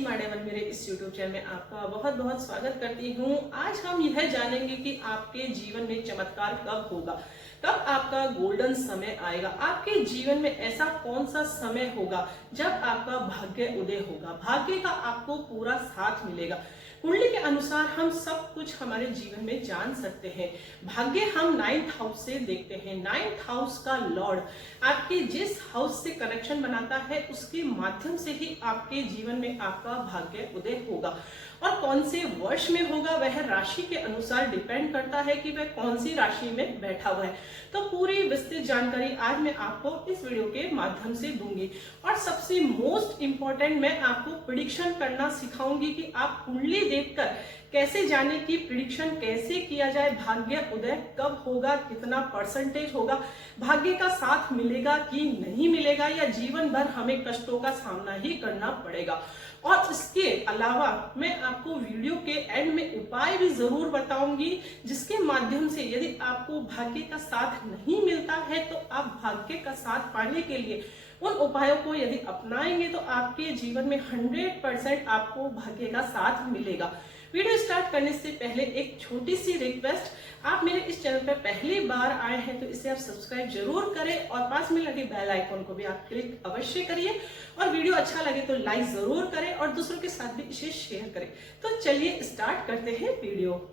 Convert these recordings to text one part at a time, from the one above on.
सीमा Devon मेरे इस YouTube channel में आपका बहुत बहुत स्वागत करती हूँ। आज हम यह जानेंगे कि आपके जीवन में चमत्कार कब होगा, कब आपका गोल्डन समय आएगा। आपके जीवन में ऐसा कौन सा समय होगा जब आपका भाग्य उदय होगा, भाग्य का आपको पूरा साथ मिलेगा। कुंडली के अनुसार हम सब कुछ हमारे जीवन में जान सकते हैं। भाग्य हम 9th हाउस से देखते हैं। 9th हाउस का लॉर्ड आपके जिस हाउस से कनेक्शन बनाता है उसके माध्यम से ही आपके जीवन में आपका भाग्य उदय होगा। और कौन से वर्ष में होगा वह राशि के अनुसार डिपेंड करता है कि वह कौन सी राशि में बैठा हुआ है। तो पूरी विस्तृत जानकारी आज मैं आपको इस वीडियो के माध्यम से दूंगी। और सबसे मोस्ट इंपॉर्टेंट मैं आपको प्रिडिक्शन करना सिखाऊंगी कि आप कुंडली देखकर कैसे जाने कि प्रिडिक्शन कैसे किया जाए, भाग्य उदय कब होगा, कितना परसेंटेज होगा, भाग्य का साथ मिलेगा कि नहीं मिलेगा, या जीवन भर हमें कष्टों का सामना ही करना पड़ेगा। और इसके अलावा मैं आपको वीडियो के एंड में उपाय भी जरूर बताऊंगी जिसके माध्यम से यदि आपको भाग्य का साथ नहीं मिलता है तो आप भाग्य का साथ पाने के लिए उन उपायों को यदि अपनाएंगे तो आपके जीवन में 100% आपको भाग्य का साथ मिलेगा। वीडियो स्टार्ट करने से पहले एक छोटी सी रिक्वेस्ट, आप मेरे इस चैनल पर पहली बार आए हैं तो इसे आप सब्सक्राइब जरूर करें और पास में लगे बेल आइकॉन को भी आप क्लिक अवश्य करिए। और वीडियो अच्छा लगे तो लाइक जरूर करें और दूसरों के साथ भी इसे शेयर करें। तो चलिए स्टार्ट करते हैं वीडियो।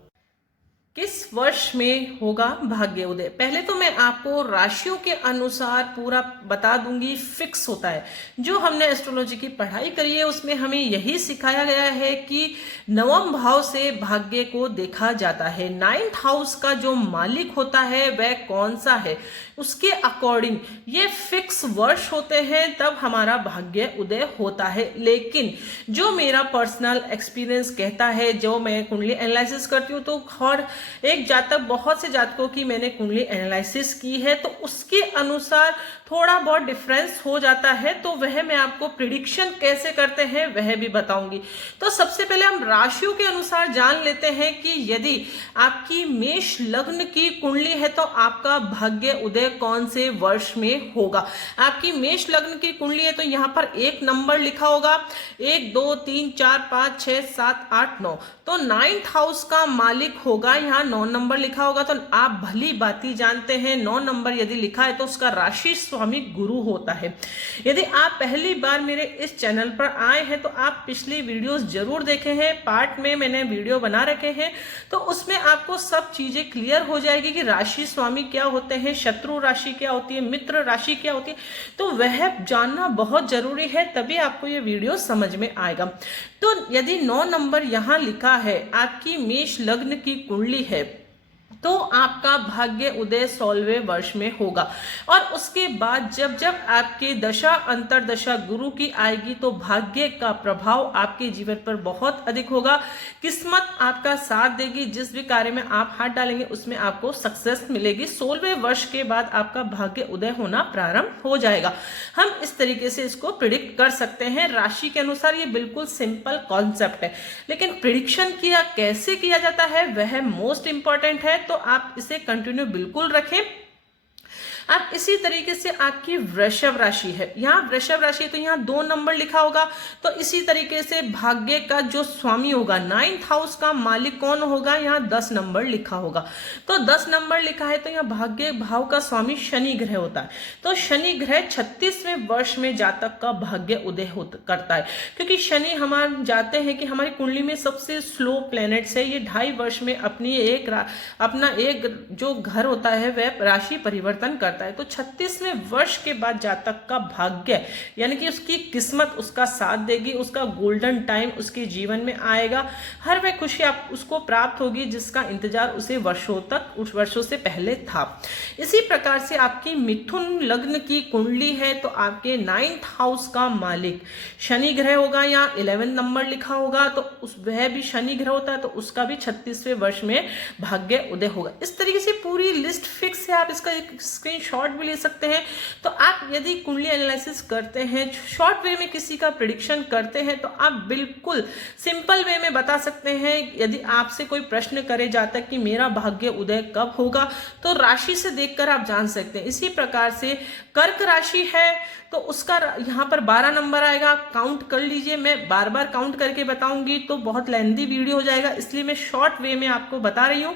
किस वर्ष में होगा भाग्य उदय? पहले तो मैं आपको राशियों के अनुसार पूरा बता दूंगी। फिक्स होता है, जो हमने एस्ट्रोलॉजी की पढ़ाई करी है उसमें हमें यही सिखाया गया है कि नवम भाव से भाग्य को देखा जाता है। 9th हाउस का जो मालिक होता है वह कौन सा है, उसके अकॉर्डिंग ये फिक्स वर्ष होते हैं तब हमारा भाग्य उदय होता है। लेकिन जो मेरा पर्सनल एक्सपीरियंस कहता है, जो मैं कुंडली एनालिसिस करती हूँ, तो हर एक जातक, बहुत से जातकों की मैंने कुंडली एनालिसिस की है तो उसके अनुसार थोड़ा बहुत डिफरेंस हो जाता है। तो वह मैं आपको प्रिडिक्शन कैसे करते हैं वह भी बताऊंगी। तो सबसे पहले हम राशियों के अनुसार जान लेते हैं कि यदि आपकी मेष लग्न की कुंडली है तो आपका भाग्य उदय कौन से वर्ष में होगा। आपकी मेष लग्न की कुंडली है तो यहाँ पर 1 नंबर लिखा होगा, 1 2 3 4 5 6 7 8 9। तो 9th हाउस का मालिक होगा, यहाँ 9 नंबर लिखा होगा। तो आप भली बाती जानते हैं 9 नंबर यदि लिखा है तो उसका राशि स्वामी गुरु होता है। यदि आप पहली बार मेरे इस चैनल पर आए हैं तो आप पिछली वीडियोस जरूर देखे हैं, पार्ट में मैंने वीडियो बना रखे हैं, तो उसमें आपको सब चीजें क्लियर हो जाएगी कि राशि स्वामी क्या होते हैं, शत्रु राशि क्या होती है, मित्र राशि क्या होती है। तो वह जानना बहुत जरूरी है, तभी आपको ये वीडियो समझ में आएगा। तो यदि 9 नंबर यहाँ लिखा है, आपकी मेष लग्न की कुंडली है, तो आपका भाग्य उदय 16वें वर्ष में होगा। और उसके बाद जब जब आपके दशा अंतरदशा गुरु की आएगी तो भाग्य का प्रभाव आपके जीवन पर बहुत अधिक होगा। किस्मत आपका साथ देगी, जिस भी कार्य में आप हाथ डालेंगे उसमें आपको सक्सेस मिलेगी। 16वें वर्ष के बाद आपका भाग्य उदय होना प्रारंभ हो जाएगा। हम इस तरीके से इसको प्रिडिक्ट कर सकते हैं राशि के अनुसार। ये बिल्कुल सिंपल कॉन्सेप्ट है, लेकिन प्रिडिक्शन किया कैसे किया जाता है वह मोस्ट इंपॉर्टेंट है। तो आप इसे कंटिन्यू बिल्कुल रखें। अब इसी तरीके से आपकी वृषभ राशि है, यहाँ वृषभ राशि है तो यहाँ 2 नंबर लिखा होगा। तो इसी तरीके से भाग्य का जो स्वामी होगा, 9th हाउस का मालिक कौन होगा, यहाँ 10 नंबर लिखा होगा। तो 10 नंबर लिखा है तो यहाँ भाग्य भाव का स्वामी शनि ग्रह होता है। तो शनि ग्रह 36वें वर्ष में जातक का भाग्य उदय करता है, क्योंकि शनि हम जाते हैं कि हमारी कुंडली में सबसे स्लो प्लैनेट्स है। ये 2.5 वर्ष में अपना एक जो घर होता है वह राशि परिवर्तन करता है। तो 36वें वर्ष के बाद जातक का भाग्य यानी कि उसकी किस्मत उसका साथ देगी, उसका गोल्डन टाइम उसके जीवन में आएगा। हर वह खुशी आप उसको प्राप्त होगी जिसका इंतजार उसे वर्षों से पहले था। इसी प्रकार से आपकी मिथुन लग्न की कुंडली है तो आपके 9th हाउस का मालिक शनि ग्रह होगा, यहाँ 11 नंबर लिखा होगा। तो वह भी शनि ग्रह होता है तो उसका भी 36वें वर्ष में भाग्य उदय होगा। इस तरीके से पूरी लिस्ट फिक्स है, आप इसका एक स्क्रीनशॉट शॉर्ट भी ले सकते हैं। तो आप यदि कुंडली एनालिसिस करते हैं, शॉर्ट वे में किसी का प्रेडिक्शन करते हैं, तो आप बिल्कुल सिंपल वे में बता सकते हैं। यदि आपसे कोई प्रश्न करे जाता है कि मेरा भाग्य उदय कब होगा, तो राशि से देखकर आप जान सकते हैं। इसी प्रकार से कर्क राशि है तो उसका यहाँ पर 12 नंबर आएगा। आप काउंट कर लीजिए, मैं बार बार काउंट करके बताऊंगी तो बहुत लेंथी वीडियो हो जाएगा, इसलिए मैं शॉर्ट वे में आपको बता रही हूँ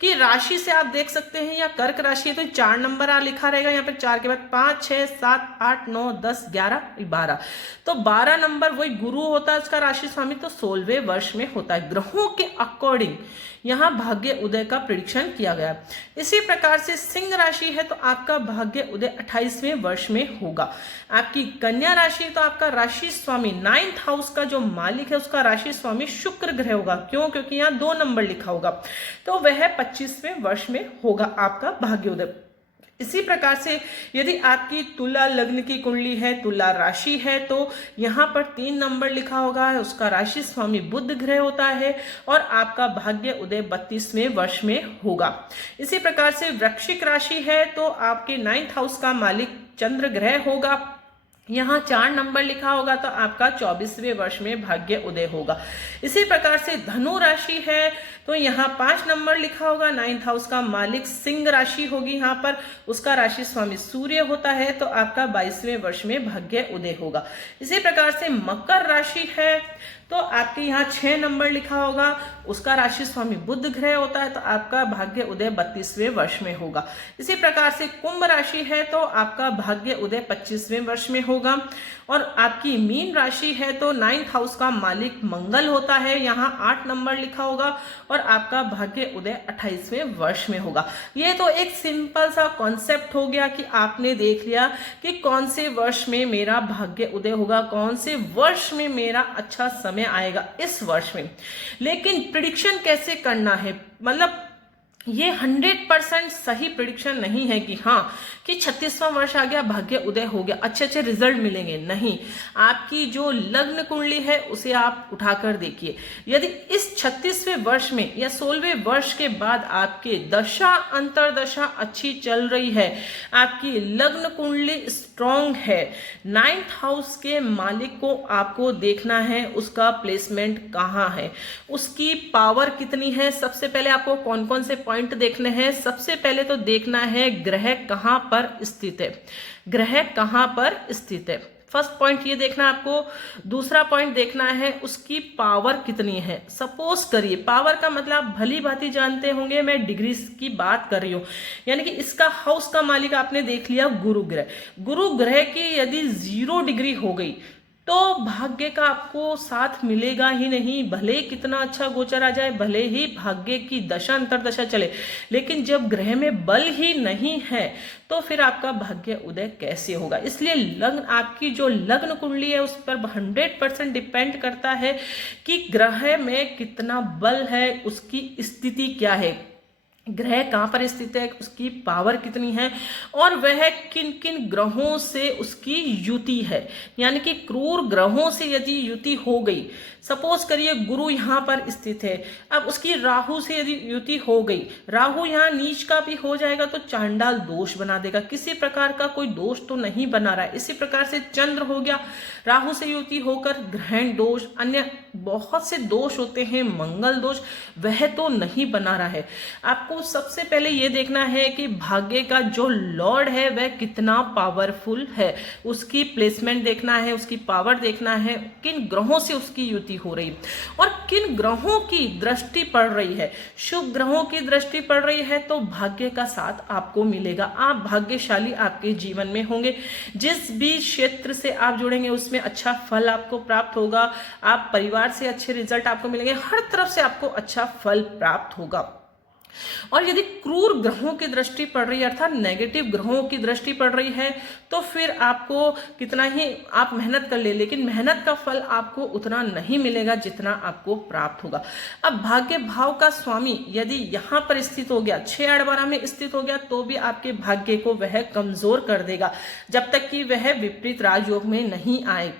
कि राशि से आप देख सकते हैं। या कर्क राशि है तो 4 नंबर लिखा रहेगा, यहाँ पे 4 के बाद 5, 6, 7, 8, 9, 10, 11, 12, तो 12 नंबर वही गुरु होता है उसका राशि स्वामी, तो 16वें वर्ष में होता है। ग्रहों के अकॉर्डिंग यहाँ भाग्य उदय का प्रेडिक्शन किया गया। इसी प्रकार से सिंह राशि है तो आपका भाग्य उदय 28वें वर्ष में होगा। आपकी कन्या राशि तो आपका राशि स्वामी 9th हाउस का जो मालिक है उसका राशि स्वामी शुक्र ग्रह होगा। क्यों? क्योंकि यहाँ 2 नंबर लिखा होगा, तो वह 25वें वर्ष में होगा आपका भाग्य उदय। इसी प्रकार से यदि आपकी तुला लग्न की कुंडली है, तुला राशि है, तो यहाँ पर 3 नंबर लिखा होगा, उसका राशि स्वामी बुध ग्रह होता है और आपका भाग्य उदय 32वें वर्ष में होगा। इसी प्रकार से वृश्चिक राशि है तो आपके 9th हाउस का मालिक चंद्र ग्रह होगा, यहाँ 4 नंबर लिखा होगा, तो आपका 24वें वर्ष में भाग्य उदय होगा। इसी प्रकार से धनु राशि है तो यहाँ 5 नंबर लिखा होगा, 9th हाउस का मालिक सिंह राशि होगी, यहाँ पर उसका राशि स्वामी सूर्य होता है, तो आपका 22वें वर्ष में भाग्य उदय होगा। इसी प्रकार से मकर राशि है तो आपके यहाँ 6 नंबर लिखा होगा, उसका राशि स्वामी बुध ग्रह होता है, तो आपका भाग्य उदय 32वें वर्ष में होगा। इसी प्रकार से कुंभ राशि है तो आपका भाग्य उदय 25वें वर्ष में होगा। और आपकी मीन राशि है तो 9th हाउस का मालिक मंगल होता है, यहाँ 8 नंबर लिखा होगा और आपका भाग्य उदय 28वें वर्ष में होगा। ये तो एक सिंपल सा कॉन्सेप्ट हो गया कि आपने देख लिया कि कौन से वर्ष में मेरा भाग्य उदय होगा, कौन से वर्ष में मेरा अच्छा समय आएगा इस वर्ष में। लेकिन प्रिडिक्शन कैसे करना है, मतलब ये 100% सही प्रिडिक्शन नहीं है कि हाँ कि 36वां वर्ष आ गया भाग्य उदय हो गया, अच्छे अच्छे रिजल्ट मिलेंगे। नहीं, आपकी जो लग्न कुंडली है उसे आप उठाकर देखिए। यदि इस 36वें वर्ष में या 16वें वर्ष के बाद आपके दशा अंतरदशा अच्छी चल रही है, आपकी लग्न कुंडली स्ट्रॉन्ग है, 9th हाउस के मालिक को आपको देखना है उसका प्लेसमेंट कहाँ है, उसकी पावर कितनी है। सबसे पहले आपको कौन कौन से पॉइंट देखने हैं? सबसे पहले तो देखना है ग्रह कहां पर स्थित है, ग्रह कहां पर स्थित है, फर्स्ट पॉइंट ये देखना है आपको। दूसरा पॉइंट देखना है उसकी पावर कितनी है। सपोज करिए, पावर का मतलब आप भली भांति जानते होंगे, मैं डिग्री की बात कर रही हूं, यानी कि इसका हाउस का मालिक आपने देख लिया गुरु ग्रह। गुरु ग्रह की यदि 0 डिग्री हो गई तो भाग्य का आपको साथ मिलेगा ही नहीं, भले ही कितना अच्छा गोचर आ जाए, भले ही भाग्य की दशा अंतरदशा चले, लेकिन जब ग्रह में बल ही नहीं है तो फिर आपका भाग्य उदय कैसे होगा। इसलिए लग्न, आपकी जो लग्न कुंडली है उस पर 100% डिपेंड करता है कि ग्रह में कितना बल है, उसकी स्थिति क्या है, ग्रह कहाँ पर स्थित है, उसकी पावर कितनी है और वह किन किन ग्रहों से उसकी युति है। यानी कि क्रूर ग्रहों से यदि युति हो गई, सपोज करिए गुरु यहाँ पर स्थित है, अब उसकी राहु से यदि युति हो गई, राहु यहाँ नीच का भी हो जाएगा तो चांडाल दोष बना देगा, किसी प्रकार का कोई दोष तो नहीं बना रहा है। इसी प्रकार से चंद्र हो गया, राहु से युति होकर ग्रहण दोष, अन्य बहुत से दोष होते हैं, मंगल दोष, वह तो नहीं बना रहा है। आपको सबसे पहले यह देखना है कि भाग्य का जो लॉर्ड है वह कितना पावरफुल है, उसकी प्लेसमेंट देखना है, उसकी पावर देखना है, किन ग्रहों से उसकी युति हो रही और किन ग्रहों की दृष्टि पड़ रही है। शुभ ग्रहों की दृष्टि पड़ रही है तो भाग्य का साथ आपको मिलेगा, आप भाग्यशाली आपके जीवन में होंगे। जिस भी क्षेत्र से आप जुड़ेंगे उसमें अच्छा फल आपको प्राप्त होगा, आप परिवार से अच्छे रिजल्ट आपको मिलेंगे, हर तरफ से आपको अच्छा फल प्राप्त होगा। और यदि क्रूर ग्रहों की दृष्टि पड़ रही है, अर्थात नेगेटिव ग्रहों की दृष्टि पड़ रही है, तो फिर आपको कितना ही आप मेहनत कर ले, लेकिन मेहनत का फल आपको उतना नहीं मिलेगा जितना आपको प्राप्त होगा। अब भाग्य भाव का स्वामी यदि यहाँ पर स्थित हो गया, 6-8-12 में स्थित हो गया, तो भी आपके भाग्य को वह कमजोर कर देगा जब तक कि वह विपरीत राजयोग में नहीं आए।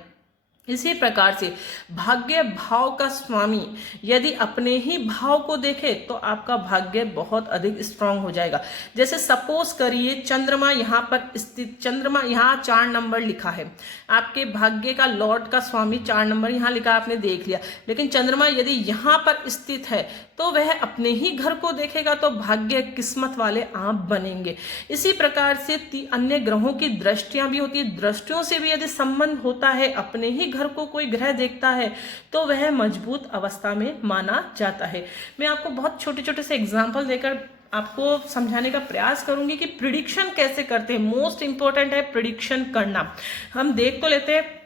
इसी प्रकार से भाग्य भाव का स्वामी यदि अपने ही भाव को देखे तो आपका भाग्य बहुत अधिक स्ट्रांग हो जाएगा। जैसे सपोज करिए चंद्रमा यहाँ पर स्थित, चंद्रमा यहाँ 4 नंबर लिखा है, आपके भाग्य का लॉर्ड का स्वामी 4 नंबर यहाँ लिखा, आपने देख लिया, लेकिन चंद्रमा यदि यहाँ पर स्थित है तो वह अपने ही घर को देखेगा तो भाग्य किस्मत वाले आप बनेंगे। इसी प्रकार से अन्य ग्रहों की दृष्टियां भी होती है, दृष्टियों से भी यदि संबंध होता है, अपने ही घर को कोई ग्रह देखता है तो वह मजबूत अवस्था में माना जाता है। मैं आपको बहुत छोटे छोटे से एग्जाम्पल देकर आपको समझाने का प्रयास करूंगी कि प्रिडिक्शन कैसे करते हैं। मोस्ट इंपॉर्टेंट है प्रिडिक्शन करना। हम देख तो लेते हैं,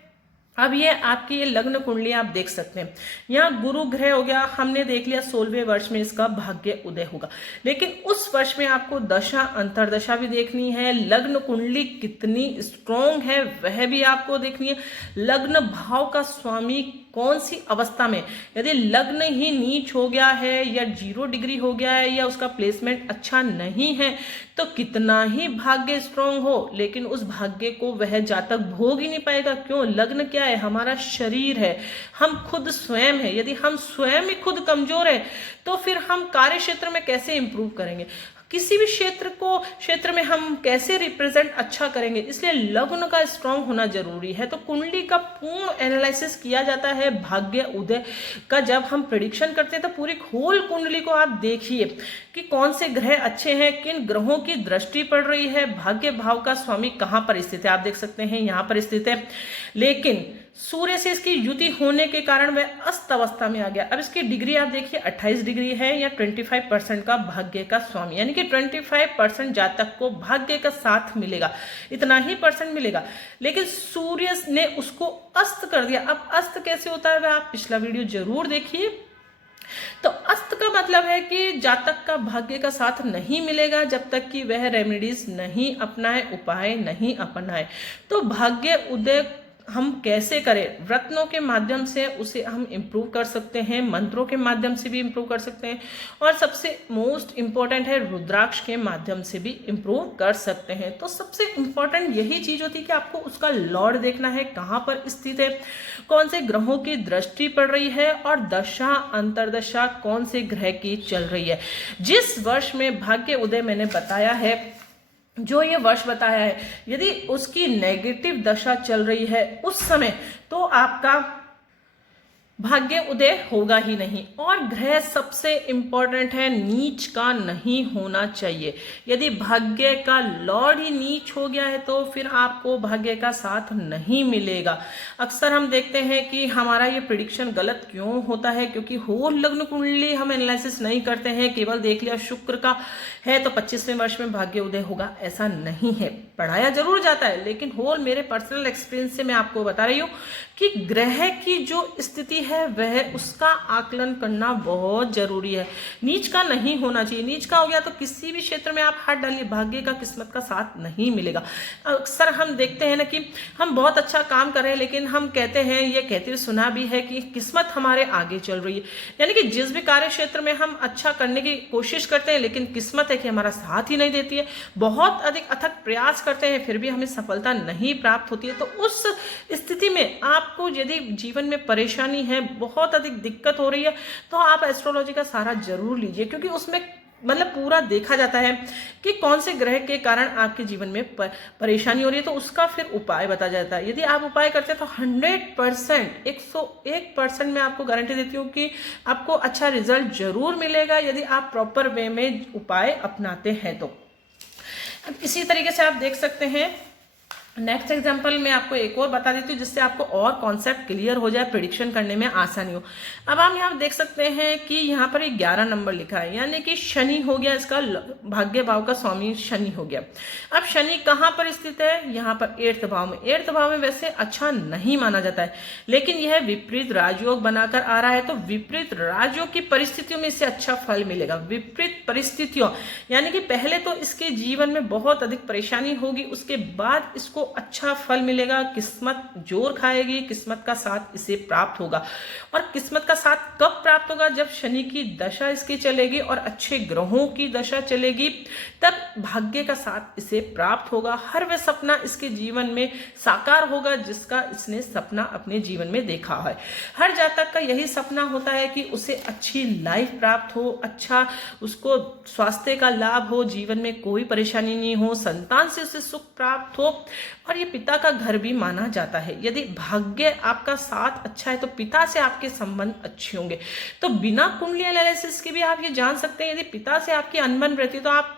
अब ये आपकी ये लग्न कुंडली आप देख सकते हैं, यहाँ गुरु ग्रह हो गया, हमने देख लिया 16वें वर्ष में इसका भाग्य उदय होगा, लेकिन उस वर्ष में आपको दशा अंतरदशा भी देखनी है, लग्न कुंडली कितनी स्ट्रॉन्ग है वह भी आपको देखनी है, लग्न भाव का स्वामी कौन सी अवस्था में, यदि लग्न ही नीच हो गया है या 0 डिग्री हो गया है या उसका प्लेसमेंट अच्छा नहीं है तो कितना ही भाग्य स्ट्रॉन्ग हो लेकिन उस भाग्य को वह जातक भोग ही नहीं पाएगा। क्यों? लग्न क्या है? हमारा शरीर है, हम खुद स्वयं है। यदि हम स्वयं ही खुद कमजोर है तो फिर हम कार्य क्षेत्र में कैसे इंप्रूव करेंगे, किसी भी क्षेत्र में हम कैसे रिप्रेजेंट अच्छा करेंगे। इसलिए लग्न का स्ट्रांग होना जरूरी है। तो कुंडली का पूर्ण एनालिसिस किया जाता है भाग्य उदय का। जब हम प्रेडिक्शन करते हैं तो पूरी होल कुंडली को आप देखिए कि कौन से ग्रह अच्छे हैं, किन ग्रहों की दृष्टि पड़ रही है, भाग्य भाव का स्वामी कहाँ पर स्थित है। आप देख सकते हैं यहाँ पर स्थित है, लेकिन सूर्य से इसकी युति होने के कारण वह अस्त अवस्था में आ गया। अब इसकी डिग्री आप देखिए 28 डिग्री है या 25% का भाग्य का स्वामी, यानी कि 25% जातक को भाग्य का साथ मिलेगा, इतना ही परसेंट मिलेगा, लेकिन सूर्य ने उसको अस्त कर दिया। अब अस्त कैसे होता है वह आप पिछला वीडियो जरूर देखिए। तो अस्त का मतलब है कि जातक का भाग्य का साथ नहीं मिलेगा जब तक कि वह रेमेडीज नहीं अपनाए, उपाय नहीं अपनाए। तो भाग्य उदय हम कैसे करें? रत्नों के माध्यम से उसे हम इम्प्रूव कर सकते हैं, मंत्रों के माध्यम से भी इम्प्रूव कर सकते हैं, और सबसे मोस्ट इम्पॉर्टेंट है रुद्राक्ष के माध्यम से भी इम्प्रूव कर सकते हैं। तो सबसे इम्पॉर्टेंट यही चीज होती है कि आपको उसका लॉर्ड देखना है, कहाँ पर स्थित है, कौन से ग्रहों की दृष्टि पड़ रही है, और दशा अंतरदशा कौन से ग्रह की चल रही है। जिस वर्ष में भाग्य उदय मैंने बताया है, जो ये वर्ष बताया है, यदि उसकी नेगेटिव दशा चल रही है उस समय तो आपका भाग्य उदय होगा ही नहीं। और ग्रह सबसे इंपॉर्टेंट है, नीच का नहीं होना चाहिए। यदि भाग्य का लॉर्ड ही नीच हो गया है तो फिर आपको भाग्य का साथ नहीं मिलेगा। अक्सर हम देखते हैं कि हमारा ये प्रिडिक्शन गलत क्यों होता है, क्योंकि होल लग्न कुंडली हम एनालिसिस नहीं करते हैं। केवल देख लिया शुक्र का है तो 25वें वर्ष में भाग्य उदय होगा, ऐसा नहीं है। पढ़ाया जरूर जाता है, लेकिन होल मेरे पर्सनल एक्सपीरियंस से मैं आपको बता रही हूँ कि ग्रह की जो स्थिति है वह उसका आकलन करना बहुत जरूरी है। नीच का नहीं होना चाहिए। नीच का हो गया तो किसी भी क्षेत्र में आप हाथ डालिए, भाग्य का किस्मत का साथ नहीं मिलेगा। अक्सर हम देखते हैं ना कि हम बहुत अच्छा काम कर रहे हैं, लेकिन हम कहते हैं, ये कहते हुए सुना भी है कि किस्मत हमारे आगे चल रही है। यानी कि जिस भी कार्य क्षेत्र में हम अच्छा करने की कोशिश करते हैं, लेकिन किस्मत है कि हमारा साथ ही नहीं देती है। बहुत अधिक अथक प्रयास करते हैं फिर भी हमें सफलता नहीं प्राप्त होती है। तो उस स्थिति में आपको यदि जीवन में परेशानी है, बहुत अधिक दिक्कत हो रही है, तो आप एस्ट्रोलॉजी का सहारा जरूर लीजिए, क्योंकि उसमें मतलब पूरा देखा जाता है कि कौन से ग्रह के कारण आपके जीवन में परेशानी हो रही है, तो उसका फिर उपाय बताया जाता है। यदि आप उपाय करते हैं तो 100% 101% मैं आपको गारंटी देती हूँ कि आपको अच्छा रिजल्ट जरूर मिलेगा यदि आप प्रॉपर वे में उपाय अपनाते हैं तो। इसी तरीके से आप देख सकते हैं, नेक्स्ट एग्जाम्पल मैं आपको एक और बता देती हूँ जिससे आपको और कॉन्सेप्ट क्लियर हो जाए, प्रेडिक्शन करने में आसानी हो। अब आप यहाँ देख सकते हैं कि यहाँ पर 11 नंबर लिखा है, यानी कि शनि हो गया, इसका भाग्य भाव का स्वामी शनि हो गया। अब शनि कहाँ पर स्थित है? यहाँ पर 8th भाव में। 8th भाव में वैसे अच्छा नहीं माना जाता है, लेकिन यह विपरीत राजयोग बनाकर आ रहा है, तो विपरीत राजयोग की परिस्थितियों में इससे अच्छा फल मिलेगा। विपरीत परिस्थितियों यानी कि पहले तो इसके जीवन में बहुत अधिक परेशानी होगी, उसके बाद इसको अच्छा फल मिलेगा, किस्मत जोर खाएगी, किस्मत का साथ इसे प्राप्त होगा। और किस्मत का साथ कब प्राप्त होगा? जब शनि की दशा इसकी चलेगी और अच्छे ग्रहों की दशा चलेगी, तब भाग्य का साथ इसे प्राप्त होगा। हर वह सपना इसके जीवन में साकार होगा जिसका इसने सपना अपने जीवन में देखा है। हर जातक का यही सपना होता है कि उसे अच्छी लाइफ प्राप्त हो, अच्छा उसको स्वास्थ्य का लाभ हो, जीवन में कोई परेशानी नहीं हो, संतान से उसे सुख प्राप्त हो, और ये पिता का घर भी माना जाता है। यदि भाग्य आपका साथ अच्छा है तो पिता से आपके संबंध अच्छे होंगे। तो बिना कुंडली एनालिसिस के भी आप ये जान सकते हैं, यदि पिता से आपकी अनबन रहती है तो आप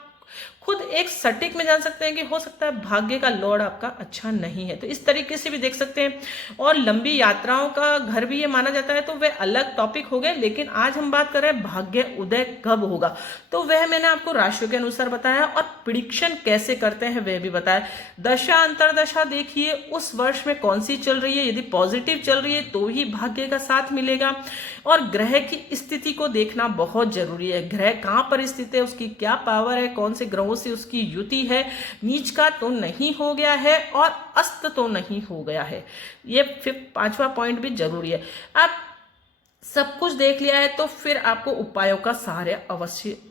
खुद एक सटीक में जान सकते हैं कि हो सकता है भाग्य का लॉर्ड आपका अच्छा नहीं है। तो इस तरीके से भी देख सकते हैं। और लंबी यात्राओं का घर भी ये माना जाता है, तो वह अलग टॉपिक हो गए। लेकिन आज हम बात कर रहे हैं भाग्य उदय कब होगा, तो वह मैंने आपको राशियों के अनुसार बताया और प्रिडिक्शन कैसे करते हैं वह भी बताया। दशा अंतरदशा देखिए उस वर्ष में कौन सी चल रही है, यदि पॉजिटिव चल रही है तो ही भाग्य का साथ मिलेगा। और ग्रह की स्थिति को देखना बहुत जरूरी है। ग्रह कहाँ पर स्थित है, उसकी क्या पावर है, कौन से ग्रहों से उसकी युति है, नीच का तो नहीं हो गया है और अस्त तो नहीं हो गया है। ये फिर 5वां पॉइंट भी जरूरी है। आप सब कुछ देख लिया है तो फिर आपको उपायों का सहारा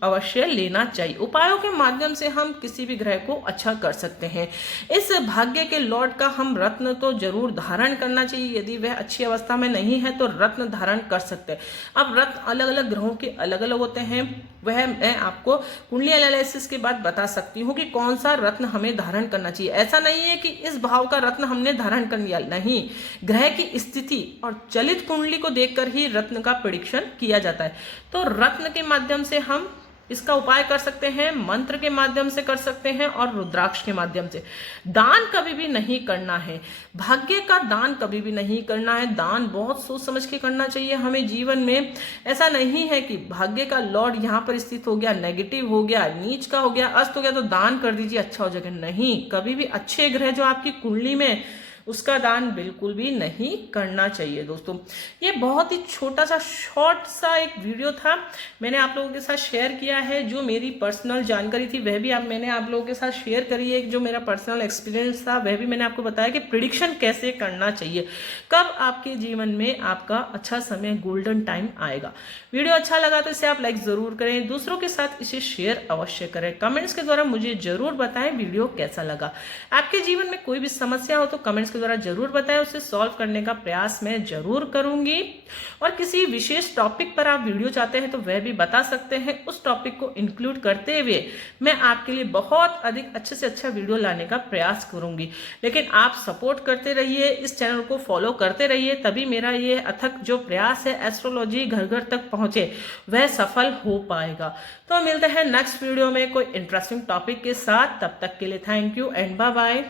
अवश्य लेना चाहिए। उपायों के माध्यम से हम किसी भी ग्रह को अच्छा कर सकते हैं। इस भाग्य के लॉर्ड का हम रत्न तो जरूर धारण करना चाहिए। यदि वह अच्छी अवस्था में नहीं है तो रत्न धारण कर सकते हैं। अब रत्न अलग अलग ग्रहों के अलग अलग होते हैं, वह मैं आपको कुंडली एनालिसिस के बाद बता सकती हूँ कि कौन सा रत्न हमें धारण करना चाहिए। ऐसा नहीं है कि इस भाव का रत्न हमने धारण कर लिया, नहीं, ग्रह की स्थिति और चलित कुंडली को देखकर ही रत्न का प्रेडिक्शन किया जाता है। तो रत्न के माध्यम से हम इसका उपाय कर सकते हैं, मंत्र के माध्यम से कर सकते हैं और रुद्राक्ष के माध्यम से। दान कभी भी नहीं करना है, भाग्य का दान कभी भी नहीं करना है। दान बहुत सोच समझ के करना चाहिए हमें जीवन में। ऐसा नहीं है कि भाग्य का लॉर्ड यहाँ पर स्थित हो गया, नेगेटिव हो गया, नीच का हो गया, अस्त हो गया तो दान कर दीजिए अच्छा हो जाएगा। नहीं, कभी भी अच्छे ग्रह जो आपकी कुंडली में उसका दान बिल्कुल भी नहीं करना चाहिए। दोस्तों ये बहुत ही छोटा सा शॉर्ट सा एक वीडियो था, मैंने आप लोगों के साथ शेयर किया है। जो मेरी पर्सनल जानकारी थी वह भी मैंने आप लोगों के साथ शेयर करी है। जो मेरा पर्सनल एक्सपीरियंस था वह भी मैंने आपको बताया कि प्रिडिक्शन कैसे करना चाहिए, कब आपके जीवन में आपका अच्छा समय गोल्डन टाइम आएगा। वीडियो अच्छा लगा तो इसे आप लाइक जरूर करें, दूसरों के साथ इसे शेयर अवश्य करें। कमेंट्स के द्वारा मुझे जरूर बताएं वीडियो कैसा लगा। आपके जीवन में कोई भी समस्या हो तो कमेंट्स द्वारा जरूर बताएं, उसे सॉल्व करने का प्रयास मैं जरूर करूंगी। और किसी विशेष टॉपिक पर आप वीडियो चाहते हैं तो वह भी बता सकते हैं, उस टॉपिक को इंक्लूड करते हुए मैं आपके लिए बहुत अधिक अच्छे से अच्छा वीडियो लाने का प्रयास करूंगी। लेकिन आप सपोर्ट करते रहिए, इस चैनल को फॉलो करते रहिए, तभी मेरा ये अथक जो प्रयास है एस्ट्रोलॉजी घर घर तक पहुंचे वह सफल हो पाएगा। तो मिलते हैं नेक्स्ट वीडियो में कोई इंटरेस्टिंग टॉपिक के साथ, तब तक के लिए thank you and bye bye.